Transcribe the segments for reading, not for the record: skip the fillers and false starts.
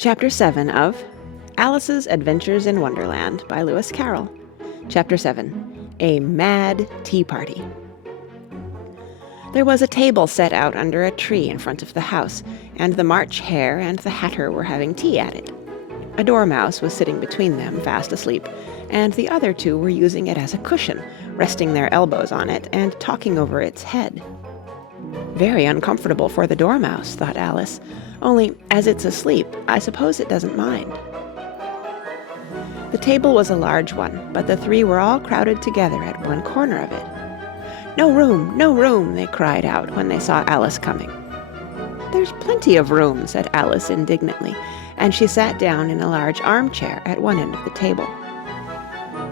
Chapter 7 of Alice's Adventures in Wonderland by Lewis Carroll. Chapter 7. A Mad Tea Party. There was a table set out under a tree in front of the house, and the March Hare and the Hatter were having tea at it. A dormouse was sitting between them, fast asleep, and the other two were using it as a cushion, resting their elbows on it and talking over its head. Very uncomfortable for the dormouse, thought Alice, only as it's asleep, I suppose it doesn't mind. The table was a large one, but the three were all crowded together at one corner of it. "No room, no room," they cried out when they saw Alice coming. "There's plenty of room," said Alice indignantly, and she sat down in a large armchair at one end of the table.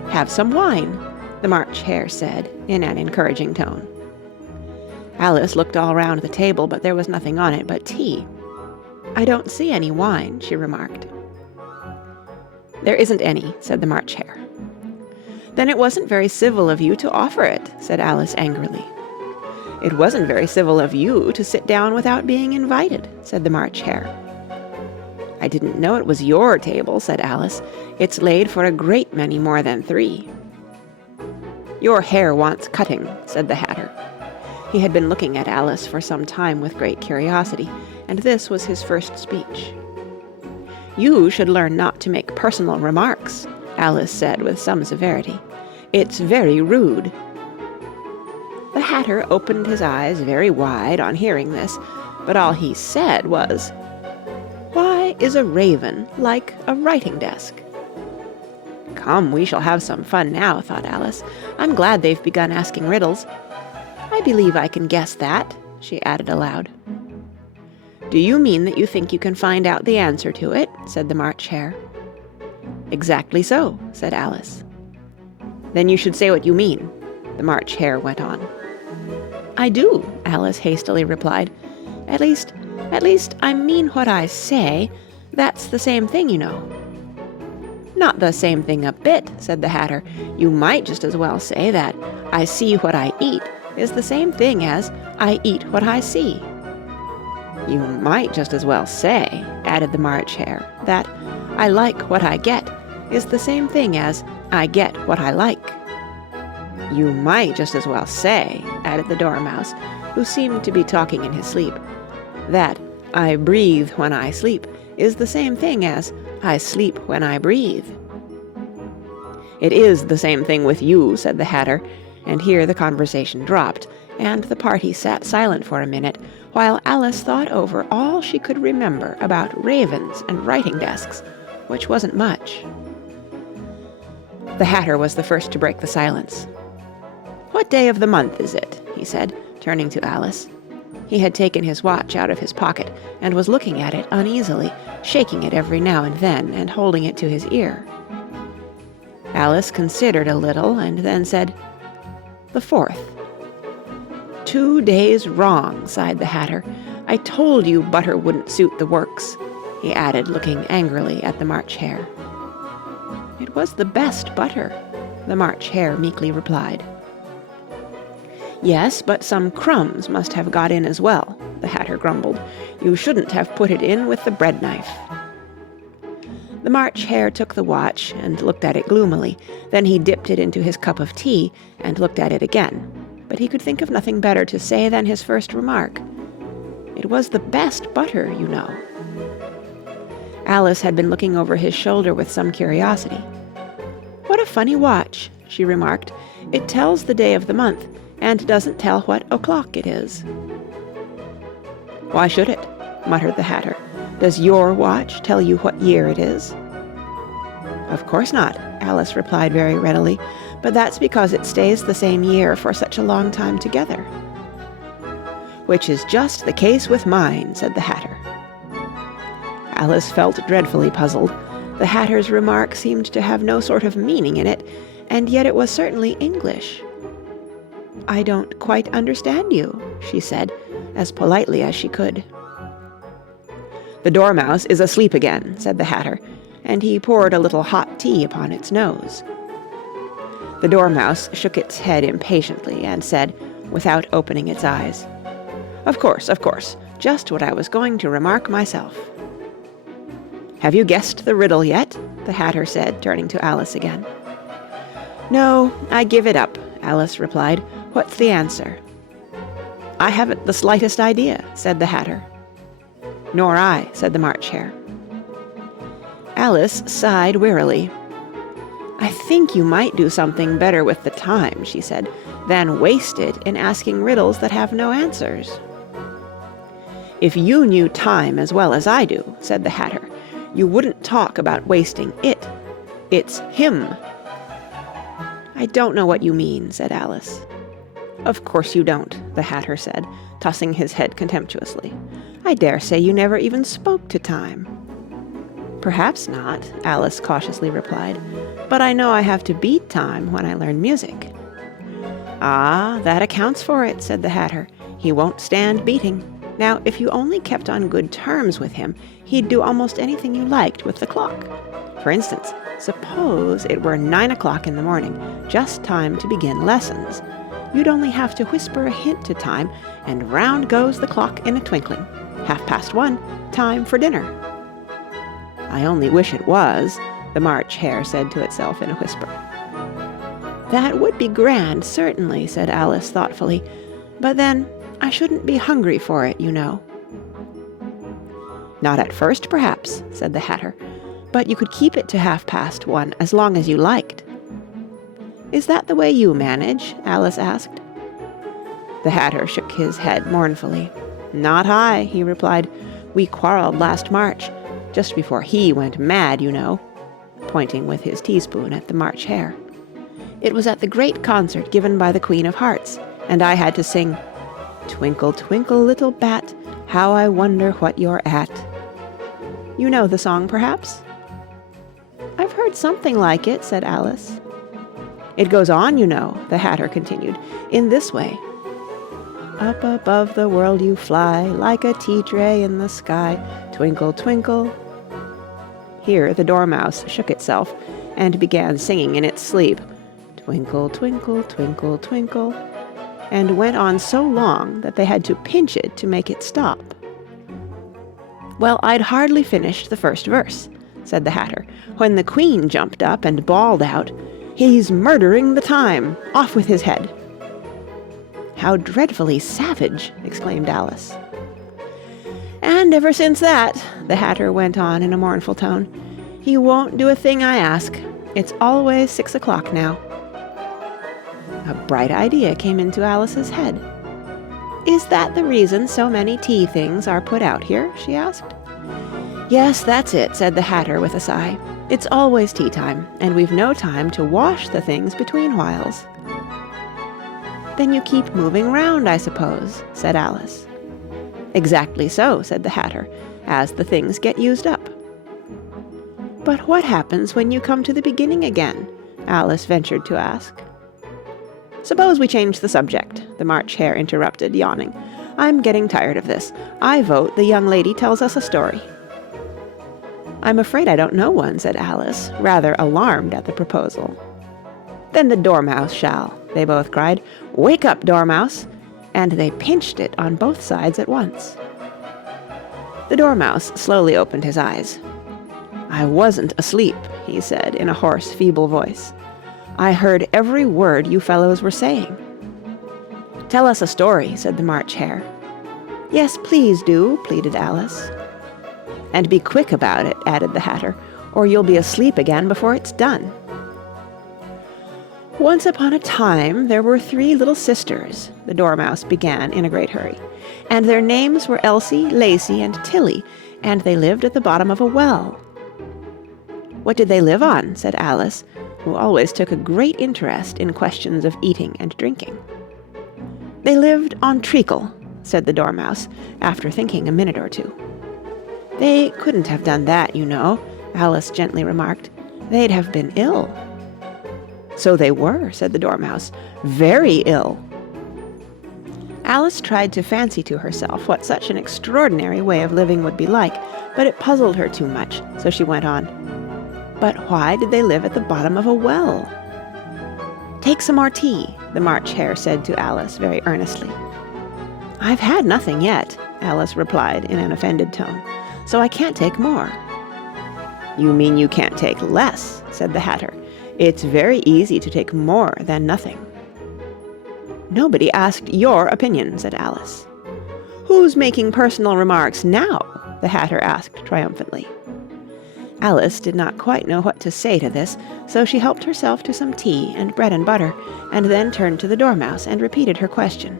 "Have some wine," the March Hare said in an encouraging tone. Alice looked all round the table, but there was nothing on it but tea. "I don't see any wine," she remarked. "There isn't any," said the March Hare. "Then it wasn't very civil of you to offer it," said Alice angrily. "It wasn't very civil of you to sit down without being invited," said the March Hare. "I didn't know it was your table," said Alice. "It's laid for a great many more than three." "Your hair wants cutting," said the Hatter. He had been looking at Alice for some time with great curiosity, and this was his first speech. "You should learn not to make personal remarks," Alice said with some severity. "It's very rude." The Hatter opened his eyes very wide on hearing this, but all he said was, "Why is a raven like a writing desk?" "Come, we shall have some fun now," thought Alice. "I'm glad they've begun asking riddles. I believe I can guess that," she added aloud. "Do you mean that you think you can find out the answer to it?" said the March Hare. "Exactly so," said Alice. "Then you should say what you mean," the March Hare went on. "I do," Alice hastily replied. At least, I mean what I say. That's the same thing, you know." "Not the same thing a bit," said the Hatter. "You might just as well say that I see what I eat is the same thing as I eat what I see." "You might just as well say," added the March Hare, "that I like what I get is the same thing as I get what I like." "You might just as well say," added the Dormouse, who seemed to be talking in his sleep, "that I breathe when I sleep is the same thing as I sleep when I breathe." "It is the same thing with you," said the Hatter, and here the conversation dropped, and the party sat silent for a minute, while Alice thought over all she could remember about ravens and writing desks, which wasn't much. The Hatter was the first to break the silence. "What day of the month is it?" he said, turning to Alice. He had taken his watch out of his pocket and was looking at it uneasily, shaking it every now and then and holding it to his ear. Alice considered a little and then said, "The 4th." "2 days wrong," sighed the Hatter. "I told you butter wouldn't suit the works," he added, looking angrily at the March Hare. "It was the best butter," the March Hare meekly replied. "Yes, but some crumbs must have got in as well," the Hatter grumbled. "You shouldn't have put it in with the bread knife." The March Hare took the watch and looked at it gloomily. Then he dipped it into his cup of tea and looked at it again. But he could think of nothing better to say than his first remark. "It was the best butter, you know." Alice had been looking over his shoulder with some curiosity. "What a funny watch," she remarked. "It tells the day of the month, and doesn't tell what o'clock it is." "Why should it?" muttered the Hatter. "Does your watch tell you what year it is?" "Of course not," Alice replied very readily, "but that's because it stays the same year for such a long time together." "Which is just the case with mine," said the Hatter. Alice felt dreadfully puzzled. The Hatter's remark seemed to have no sort of meaning in it, and yet it was certainly English. "I don't quite understand you," she said, as politely as she could. "The Dormouse is asleep again," said the Hatter, and he poured a little hot tea upon its nose. The Dormouse shook its head impatiently and said, without opening its eyes, Of course, just what I was going to remark myself." "Have you guessed the riddle yet?" the Hatter said, turning to Alice again. "No, I give it up," Alice replied. "What's the answer?" "I haven't the slightest idea," said the Hatter. "Nor I," said the March Hare. Alice sighed wearily. "I think you might do something better with the time," she said, "than waste it in asking riddles that have no answers." "If you knew time as well as I do," said the Hatter, "you wouldn't talk about wasting it. It's him." "I don't know what you mean," said Alice. "Of course you don't," the Hatter said, tossing his head contemptuously. "I dare say you never even spoke to time." "Perhaps not," Alice cautiously replied, "but I know I have to beat time when I learn music." "Ah, that accounts for it," said the Hatter. "He won't stand beating. Now, if you only kept on good terms with him, he'd do almost anything you liked with the clock. For instance, suppose it were 9 o'clock in the morning, just time to begin lessons. You'd only have to whisper a hint to time, and round goes the clock in a twinkling. 1:30, time for dinner." "I only wish it was," the March Hare said to itself in a whisper. "That would be grand, certainly," said Alice thoughtfully. "But then, I shouldn't be hungry for it, you know." "Not at first, perhaps," said the Hatter, "but you could keep it to 1:30 as long as you liked." "Is that the way you manage?" Alice asked. The Hatter shook his head mournfully. "Not I," he replied. "We quarreled last March, just before he went mad, you know," pointing with his teaspoon at the March Hare. "It was at the great concert given by the Queen of Hearts, and I had to sing, 'Twinkle, twinkle, little bat, how I wonder what you're at.' You know the song, perhaps?" "I've heard something like it," said Alice. "It goes on, you know," the Hatter continued, "in this way. Up above the world you fly, like a tea tray in the sky, twinkle, twinkle." Here the Dormouse shook itself and began singing in its sleep, "Twinkle, twinkle, twinkle, twinkle," and went on so long that they had to pinch it to make it stop. "Well, I'd hardly finished the first verse," said the Hatter, "when the Queen jumped up and bawled out, 'He's murdering the time! Off with his head!'" "How dreadfully savage!" exclaimed Alice. "And ever since that," the Hatter went on in a mournful tone, "he won't do a thing I ask. It's always 6 o'clock now." A bright idea came into Alice's head. "Is that the reason so many tea things are put out here?" she asked. "Yes, that's it," said the Hatter with a sigh. "It's always tea time, and we've no time to wash the things between whiles." "Then you keep moving round, I suppose," said Alice. "Exactly so," said the Hatter, "as the things get used up." "But what happens when you come to the beginning again?" Alice ventured to ask. "Suppose we change the subject," the March Hare interrupted, yawning. "I'm getting tired of this. I vote the young lady tells us a story." "I'm afraid I don't know one," said Alice, rather alarmed at the proposal. "Then the Dormouse shall," they both cried. "Wake up, Dormouse!" And they pinched it on both sides at once. The Dormouse slowly opened his eyes. "I wasn't asleep," he said in a hoarse, feeble voice. "I heard every word you fellows were saying." "Tell us a story," said the March Hare. "Yes, please do," pleaded Alice. "And be quick about it," added the Hatter, "or you'll be asleep again before it's done." "Once upon a time there were 3 little sisters," the Dormouse began in a great hurry, "and their names were Elsie, Lacie, and Tilly, and they lived at the bottom of a well." "What did they live on?" said Alice, who always took a great interest in questions of eating and drinking. "They lived on treacle," said the Dormouse, after thinking a minute or two. "They couldn't have done that, you know," Alice gently remarked. "They'd have been ill." "So they were," said the Dormouse, "very ill." Alice tried to fancy to herself what such an extraordinary way of living would be like, but it puzzled her too much, so she went on. "But why did they live at the bottom of a well?" "Take some more tea," the March Hare said to Alice very earnestly. "I've had nothing yet," Alice replied in an offended tone, "so I can't take more." "You mean you can't take less," said the Hatter. "It's very easy to take more than nothing." "Nobody asked your opinion," said Alice. "Who's making personal remarks now?" the Hatter asked triumphantly. Alice did not quite know what to say to this, so she helped herself to some tea and bread and butter, and then turned to the Dormouse and repeated her question.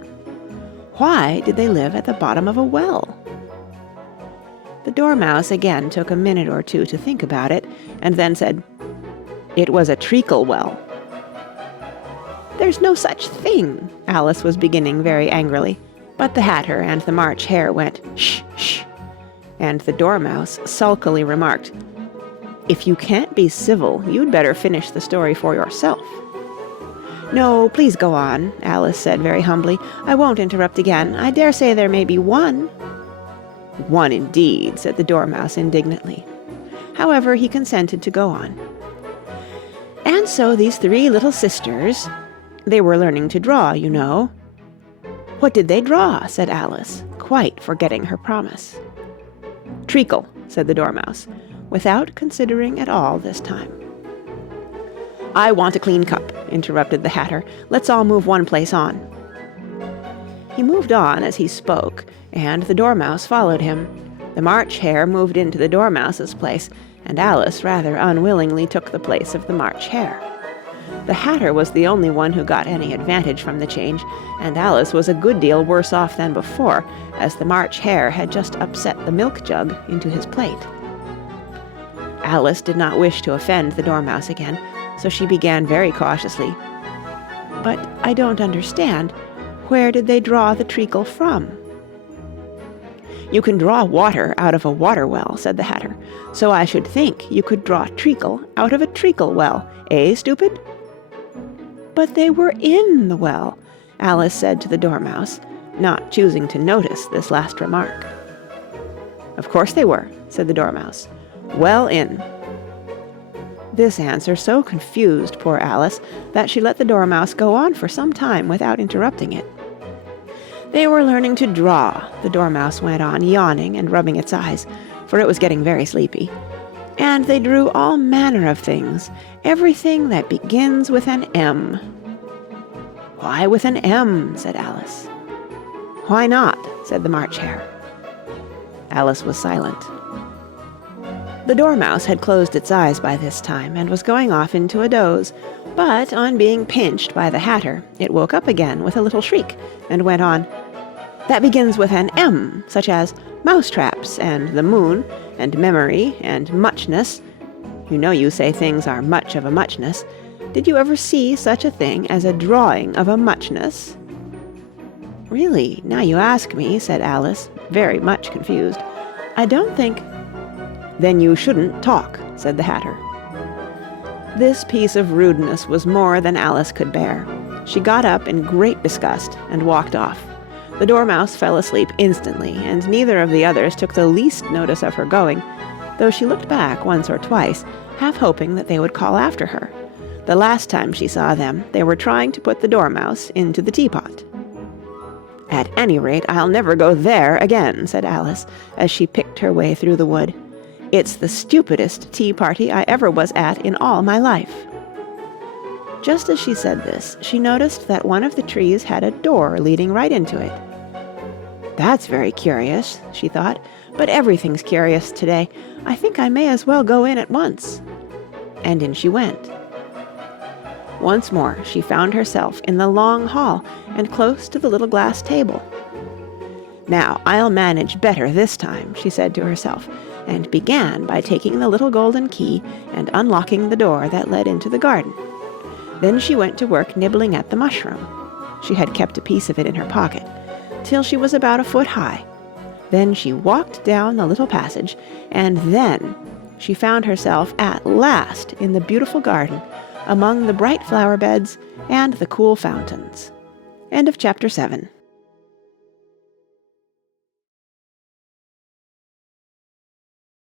Why did they live at the bottom of a well? The Dormouse again took a minute or two to think about it, and then said, "It was a treacle well." "There's no such thing," Alice was beginning very angrily, but the Hatter and the March Hare went, "Shh, shh," and the Dormouse sulkily remarked, "If you can't be civil, you'd better finish the story for yourself." "No, please go on," Alice said very humbly. "I won't interrupt again. I dare say there may be one." "One indeed," said the Dormouse indignantly. However, he consented to go on. "And so these three little sisters, they were learning to draw, you know." "What did they draw?" said Alice, quite forgetting her promise. "Treacle," said the Dormouse, without considering at all this time. "I want a clean cup," interrupted the Hatter. "Let's all move one place on." He moved on as he spoke, and the Dormouse followed him. The March Hare moved into the Dormouse's place, and Alice rather unwillingly took the place of the March Hare. The Hatter was the only one who got any advantage from the change, and Alice was a good deal worse off than before, as the March Hare had just upset the milk jug into his plate. Alice did not wish to offend the Dormouse again, so she began very cautiously. "But I don't understand. Where did they draw the treacle from?" "You can draw water out of a water well," said the Hatter, "so I should think you could draw treacle out of a treacle well, eh, stupid?" "But they were in the well," Alice said to the Dormouse, not choosing to notice this last remark. "Of course they were," said the Dormouse. "Well in." This answer so confused poor Alice that she let the Dormouse go on for some time without interrupting it. "They were learning to draw," the Dormouse went on, yawning and rubbing its eyes, for it was getting very sleepy. "And they drew all manner of things, everything that begins with an M." "Why with an M?" said Alice. "Why not?" said the March Hare. Alice was silent. The Dormouse had closed its eyes by this time, and was going off into a doze, but on being pinched by the Hatter, it woke up again with a little shriek, and went on, "That begins with an M, such as mousetraps, and the moon, and memory, and muchness. You know you say things are much of a muchness. Did you ever see such a thing as a drawing of a muchness?" "Really, now you ask me," said Alice, very much confused, "I don't think—" "Then you shouldn't talk," said the Hatter. This piece of rudeness was more than Alice could bear. She got up in great disgust and walked off. The Dormouse fell asleep instantly, and neither of the others took the least notice of her going, though she looked back once or twice, half hoping that they would call after her. The last time she saw them, they were trying to put the Dormouse into the teapot. "At any rate, I'll never go there again," said Alice, as she picked her way through the wood. "It's the stupidest tea party I ever was at in all my life." Just as she said this, she noticed that one of the trees had a door leading right into it. "That's very curious," she thought, "but everything's curious today. I think I may as well go in at once." And in she went. Once more she found herself in the long hall and close to the little glass table. "Now I'll manage better this time," she said to herself, and began by taking the little golden key and unlocking the door that led into the garden. Then she went to work nibbling at the mushroom. She had kept a piece of it in her pocket, till she was about a foot high. Then she walked down the little passage, and then she found herself at last in the beautiful garden, among the bright flower beds and the cool fountains. End of chapter 7.